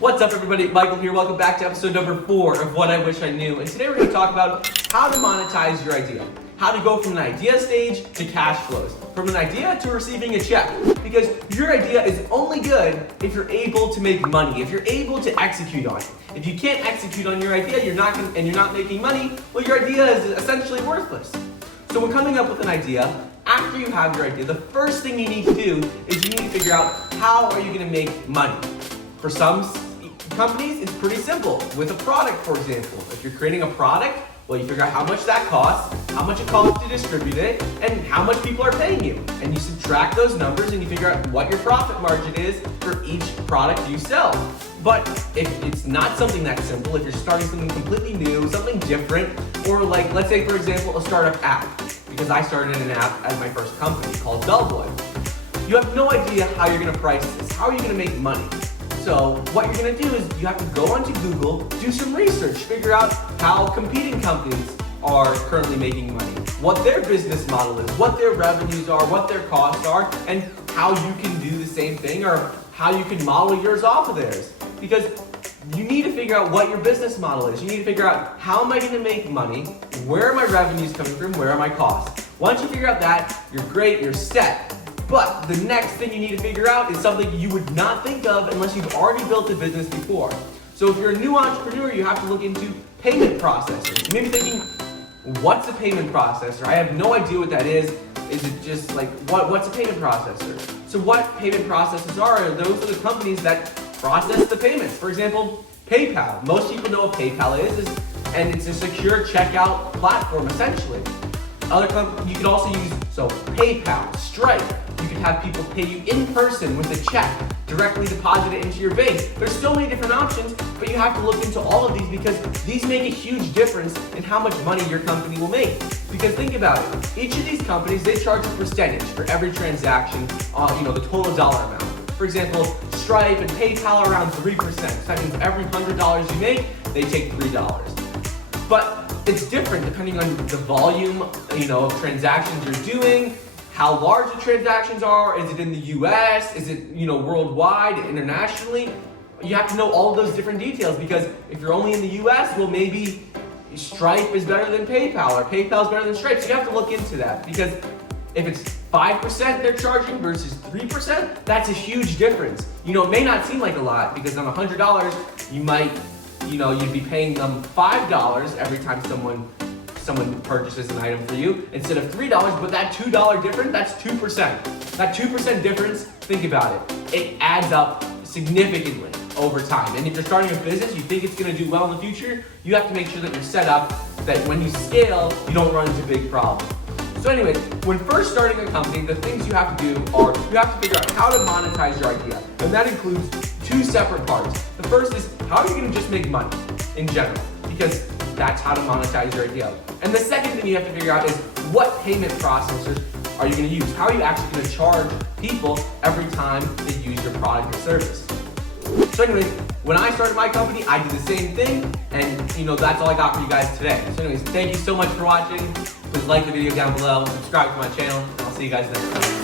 What's up everybody, Michael here. Welcome back to episode number 4 of What I Wish I Knew. And today we're going to talk about how to monetize your idea. How to go from an idea stage to cash flows. From an idea to receiving a check. Because your idea is only good if you're able to make money, if you're able to execute on it. If you can't execute on your idea, you're not making money, well, your idea is essentially worthless. So when coming up with an idea, after you have your idea, the first thing you need to do is you need to figure out how are you going to make money. For some companies, it's pretty simple. With a product, for example, if you're creating a product, well, you figure out how much that costs, how much it costs to distribute it, and how much people are paying you. And you subtract those numbers and you figure out what your profit margin is for each product you sell. But if it's not something that simple, if you're starting something completely new, something different, or like, let's say, for example, a startup app, because I started an app as my first company called Bellboy. You have no idea how you're gonna price this, how are you gonna make money? So what you're gonna do is you have to go onto Google, do some research, figure out how competing companies are currently making money, what their business model is, what their revenues are, what their costs are, and how you can do the same thing or how you can model yours off of theirs. Because you need to figure out what your business model is. You need to figure out how am I gonna make money, where are my revenues coming from, where are my costs. Once you figure out that, you're great, you're set. But the next thing you need to figure out is something you would not think of unless you've already built a business before. So if you're a new entrepreneur, you have to look into payment processors. You may be thinking, what's a payment processor? I have no idea what that is. Is it just like, what's a payment processor? So what payment processors are those are the companies that process the payments. For example, PayPal. Most people know what PayPal is and it's a secure checkout platform essentially. You can also use PayPal, Stripe. You can have people pay you in person with a check, directly deposit it into your bank. There's so many different options, but you have to look into all of these because these make a huge difference in how much money your company will make. Because think about it, each of these companies, they charge a percentage for every transaction, the total dollar amount. For example, Stripe and PayPal are around 3%. So that means every $100 you make, they take $3. But it's different depending on the volume, of transactions you're doing, how large the transactions are. Is it in the US? Is it, worldwide, internationally? You have to know all of those different details because if you're only in the US, well, maybe Stripe is better than PayPal or PayPal is better than Stripe. So you have to look into that because if it's 5% they're charging versus 3%, that's a huge difference. It may not seem like a lot because on $100, you might you'd be paying them $5 every time someone purchases an item for you instead of $3, but that $2 difference, that's 2%. That 2% difference, think about it. It adds up significantly over time. And if you're starting a business, you think it's gonna do well in the future, you have to make sure that you're set up that when you scale, you don't run into big problems. So anyways, when first starting a company, the things you have to do are you have to figure out how to monetize your idea. And that includes 2 separate parts. The first is how are you going to just make money in general? Because that's how to monetize your idea. And the second thing you have to figure out is what payment processors are you going to use? How are you actually going to charge people every time they use your product or service? So anyways, when I started my company, I did the same thing, and that's all I got for you guys today. So anyways, thank you so much for watching. Please like the video down below, subscribe to my channel, and I'll see you guys next time.